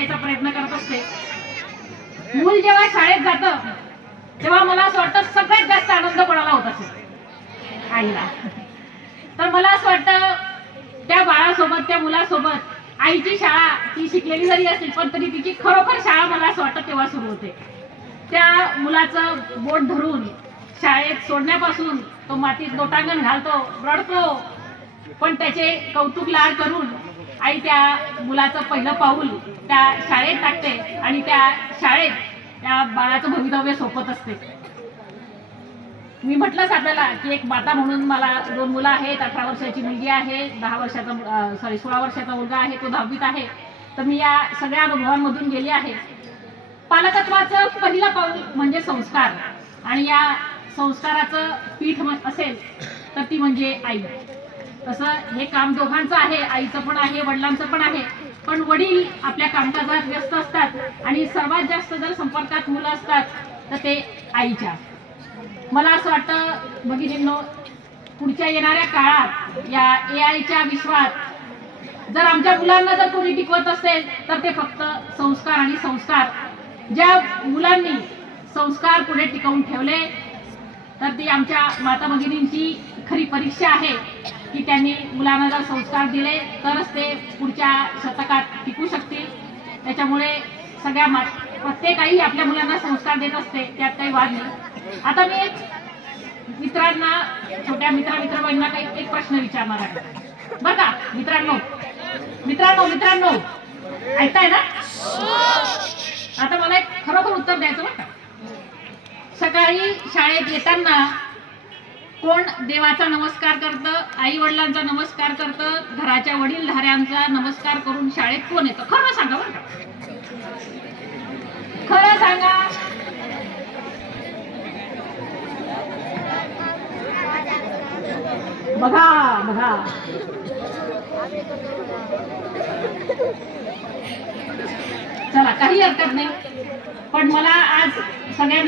यायचा प्रयत्न करत असते. मूल जेव्हा शाळेत जातं तेव्हा मला असं वाटतं सगळ्यात जास्त आनंद कोणाला होत असेल? आईला. तर मला असं वाटतं त्या बाळासोबत, त्या मुलासोबत आईची शाळा ती शिकलेली जरी असेल पण तरी तिची खरोखर शाळा मला असं वाटतं तेव्हा सुरू होते. त्या मुलाचं बोट धरून शाळेत सोडण्यापासून तो मातीत लोटांगण घालतो, रडतो, पण त्याचे कौतुक लाड करून आई त्या मुलाचं पहिलं पाऊल त्या शाळेत टाकते आणि त्या शाळेत त्या बाळाचं भवितव्य सोपत असते. मी म्हटलंच आपल्याला की एक माता म्हणून मला 2 मुलं आहेत. 18 वर्षाची मुलगी आहे, 16 वर्षाचा मुलगा आहे, तो 10वीत आहे. तर मी या सगळ्या अनुभवांमधून गेली आहे. पालकत्वाचं पहिलं पाऊल म्हणजे संस्कार, आणि या संस्काराचं पीठ असेल तर ती म्हणजे आई. तसं हे काम दोघांचं आहे, आईचं पण आहे, वडिलांचं पण आहे. पण वडील आपल्या कामकाजात व्यस्त असतात आणि सर्वात जास्त जर संपर्कात मुलं असतात तर ते आईच्या. मला असं वाटतं भगिनींनो, पुढच्या येणाऱ्या काळात या AI च्या विश्वात जर आमच्या मुलांना जर कोणी टिकवत असेल तर ते फक्त संस्कार आणि संस्कार. ज्या मुलांनी संस्कार पुढे टिकवून ठेवले तर ती आमच्या माता भगिनींची खरी परीक्षा आहे की त्यांनी मुलांना जर संस्कार दिले तरच ते पुढच्या शतकात टिकू शकतील. त्याच्यामुळे सगळ्या प्रत्येक आई आपल्या मुलांना संस्कार देत असते, त्यात काही वाद नाही. आता मी मित्रांना, छोट्या मित्रांना काही एक प्रश्न विचारणार आहे बरं का. मित्रांनो ऐकताय ना? आता मला एक खरोखर उत्तर द्यायचं बरं का. सकाळी शाळेत येताना कोण देवाचा नमस्कार करतं, आई वडिलांचा नमस्कार करतं, घराच्या वडीलधाऱ्यांचा नमस्कार करून शाळेत कोण येतं? खरं सांगा बरं का, खरं सांगा. बघा चला, काही हरकत नाही. पण मला आज सगळ्या